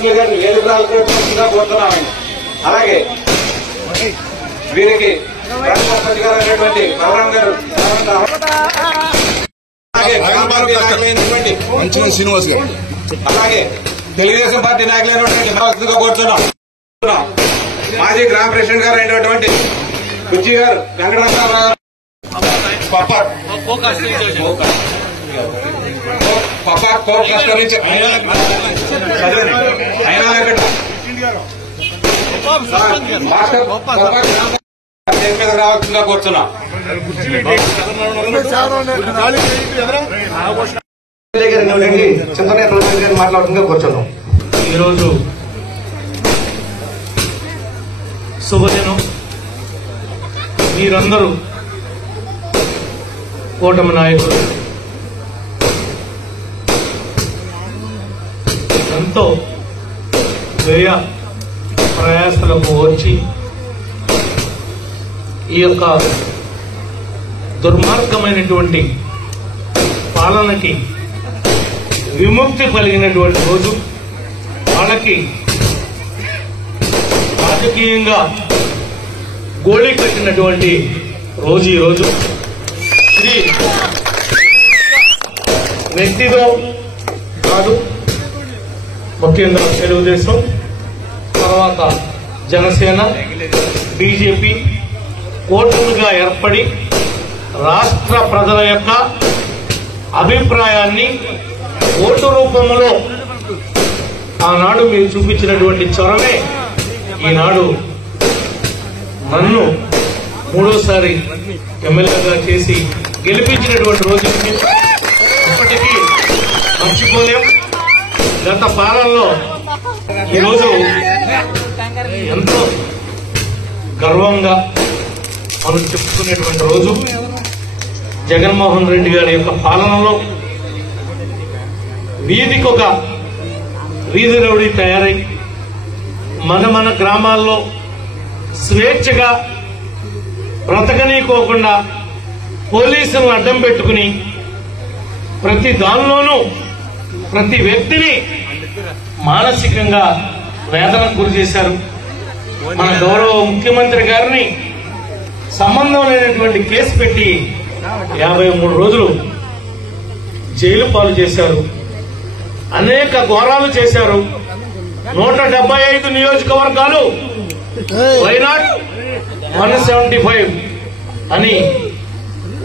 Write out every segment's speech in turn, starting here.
Councillor గారిని వేదికగా కోరుతున్నామండి. అలాగే వీరికి సర్పంచ్ గారు అయినటువంటి బలరాం గారు, అలాగే శ్రీనివాస్ గారు, అలాగే తెలుగుదేశం పార్టీ నాయకులైనటువంటి కోరుతున్నాం. మాజీ గ్రామ ప్రెసిడెంట్ గారు అయినటువంటి కుర్జీ గారు, వెంకటరామారావు గారు, రావాల్సిందిగా కోరుతున్నాం. మాట్లాడుతుందిగా కూర్చున్నాం. ఈరోజు శుభదినం. మీరందరూ కూటమి నాయకులు ఎంతో వ్యయ ప్రయాసలకు వచ్చి ఈ యొక్క దుర్మార్గమైనటువంటి పాలనకి విముక్తి కలిగినటువంటి రోజు, వాళ్ళకి రాజకీయంగా గోళీ కట్టినటువంటి రోజు ఈ రోజు. ఇది వ్యక్తితో కాదు, ముఖ్యంగా తెలుగుదేశం, తర్వాత జనసేన, బీజేపీ కూటమిగా ఏర్పడి రాష్ట్ర ప్రజల యొక్క అభిప్రాయాన్ని ఓటు రూపంలో ఆనాడు మీరు చూపించినటువంటి చొరవే ఈనాడు నన్ను మూడోసారి ఎమ్మెల్యేగా చేసి గెలిపించినటువంటి రోజు ఇప్పటికీ మర్చిపోలేం. గత పాలనలో ఈరోజు ఎంతో గర్వంగా మనం చెప్పుకునేటువంటి రోజు. జగన్మోహన్ రెడ్డి గారి యొక్క పాలనలో వీధికొక వీధి రౌడీ తయారై మన గ్రామాల్లో స్వేచ్ఛగా బ్రతకనీకోకుండా పోలీసులను అడ్డం పెట్టుకుని ప్రతి దానిలోనూ ప్రతి వ్యక్తిని మానసికంగా వేదనకు గురి చేశారు. మన గౌరవ ముఖ్యమంత్రి గారిని సంబంధం లేనటువంటి కేసు పెట్టి 53 రోజులు జైలు పాలు చేశారు. అనేక ఘోరాలు చేశారు. 175 నియోజకవర్గాలు, వైనాట్ 175 అని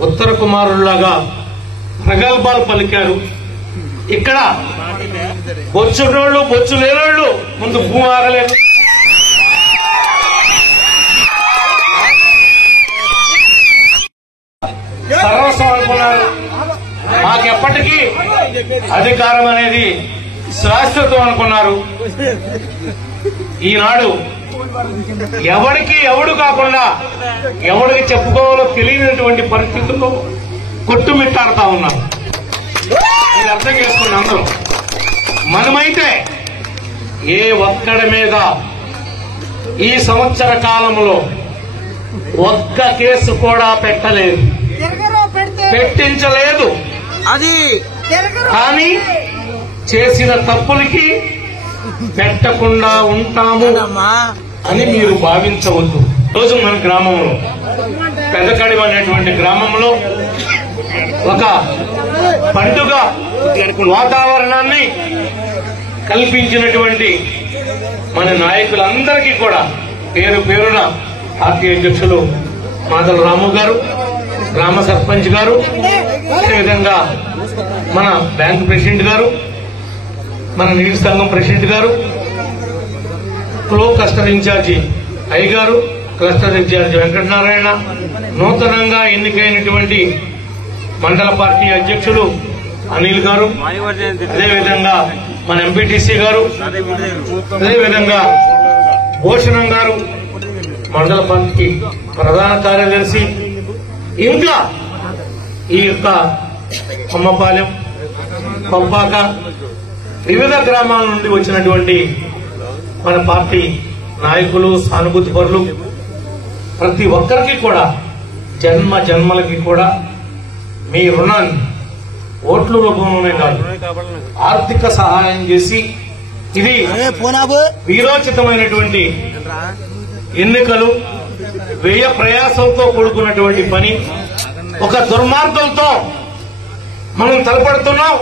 ఉత్తర కుమారుల్లాగా ప్రగల్భాలు పలికారు. ఇక్కడ బొచ్చున్నోళ్లు బొచ్చు లేనోళ్లు ముందు భూమి ఆగలేదు. సర్వస్వం అనుకున్నారు. మాకెప్పటికీ అధికారం అనేది శాశ్వతం అనుకున్నారు. ఈనాడు ఎవరికి ఎవడు కాకుండా ఎవరికి చెప్పుకోవాలో తెలియనటువంటి పరిస్థితుల్లో కొట్టుమిట్టాడుతా ఉన్నారు. ఇది అర్థం చేసుకోండి అందరూ. మనమైతే ఏ ఒక్కడి మీద ఈ సంవత్సర కాలంలో ఒక్క కేసు కూడా పెట్టలేదు, పెట్టించలేదు. అది కానీ చేసిన తప్పులకి పెట్టకుండా ఉంటాము అని మీరు భావించవద్దు. రోజు మన గ్రామంలో పెద్దకడిమ అనేటువంటి గ్రామంలో ఒక పండుగ వాతావరణాన్ని కల్పించినటువంటి మన నాయకులందరికీ కూడా పేరు పేరున పార్టీ అధ్యక్షులు మాదల రాము గారు, గ్రామ సర్పంచ్ గారు, అదేవిధంగా మన బ్యాంకు ప్రెసిడెంట్ గారు, మన నీటి సంఘం ప్రెసిడెంట్ గారు, క్లస్టర్ ఇన్ఛార్జి అయ్య గారు, క్లస్టర్ ఇన్ఛార్జి వెంకటనారాయణ, నూతనంగా ఎన్నికైనటువంటి మండల పార్టీ అధ్యక్షులు అనిల్ గారు, అదేవిధంగా మన ఎంపీటీసీ గారు, అదేవిధంగా భూషణం గారు, మండల పార్టీ ప్రధాన కార్యదర్శి, ఇంకా ఈ యొక్క కొమ్మపాలెం, పంపాక వివిధ గ్రామాల నుండి వచ్చినటువంటి మన పార్టీ నాయకులు, సానుభూతి పరులు, ప్రతి ఒక్కరికి కూడా జన్మ జన్మలకి కూడా మీ రుణాన్ని ఓట్ల రూపంలోనే కాదు ఆర్థిక సహాయం చేసి ఇది వీరోచితమైనటువంటి ఎన్నికలు, వ్యయ ప్రయాసంతో కూడుకున్నటువంటి పని. ఒక దుర్మార్గంతో మనం తలపడుతున్నాం,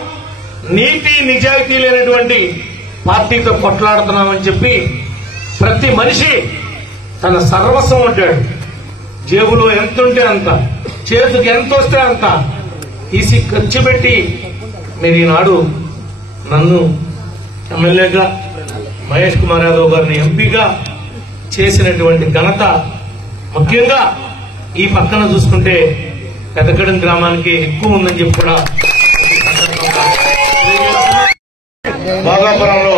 నీతి నిజాయితీ లేనటువంటి పార్టీతో కొట్లాడుతున్నామని చెప్పి ప్రతి మనిషి తన సర్వస్వం ఉంటాడు. జేబులో ఎంత ఉంటే అంత, చేతికి ఎంత వస్తే అంత తీసి ఖర్చు పెట్టి మీరు ఈనాడు నన్ను ఎమ్మెల్యేగా, మహేష్ కుమార్ యాదవ్ గారిని ఎంపీగా చేసినటువంటి ఘనత ముఖ్యంగా ఈ పక్కన చూసుకుంటే పెదగడం గ్రామానికి ఎక్కువ ఉందని చెప్పి కూడా భోగాపురంలో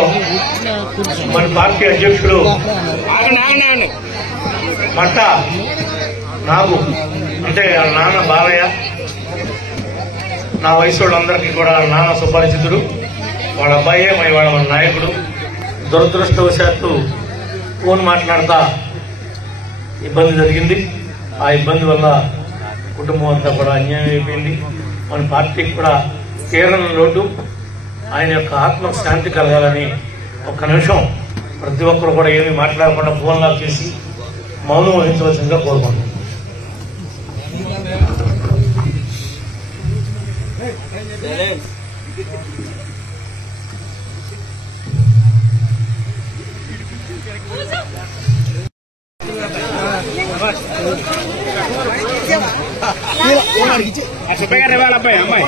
మన పార్టీ అధ్యక్షుడు మట్ట నాగు, అంటే వాళ్ళ నాన్న బాలయ్య, నా వయసు వాళ్ళందరికీ కూడా వాళ్ళ నాన్న సుపరిచితుడు, వాళ్ళ అబ్బాయే వాళ్ళ నాయకుడు. దురదృష్టవశాత్తు ఫోన్ మాట్లాడతా ఇబ్బంది జరిగింది. ఆ ఇబ్బంది వల్ల కుటుంబం అంతా కూడా అన్యాయం అయిపోయింది. మన పార్టీకి కూడా తీరని లోటు. ఆయన యొక్క ఆత్మకు శాంతి కలగాలని ఒక్క నిమిషం ప్రతి ఒక్కరు కూడా ఏమీ మాట్లాడకుండా ఫోన్ లాక్ చేసి మౌనం వహించవలసిందిగా కోరుకుంటున్నాం. చెప్పగానే వాళ్ళ అబ్బాయి అమ్మాయి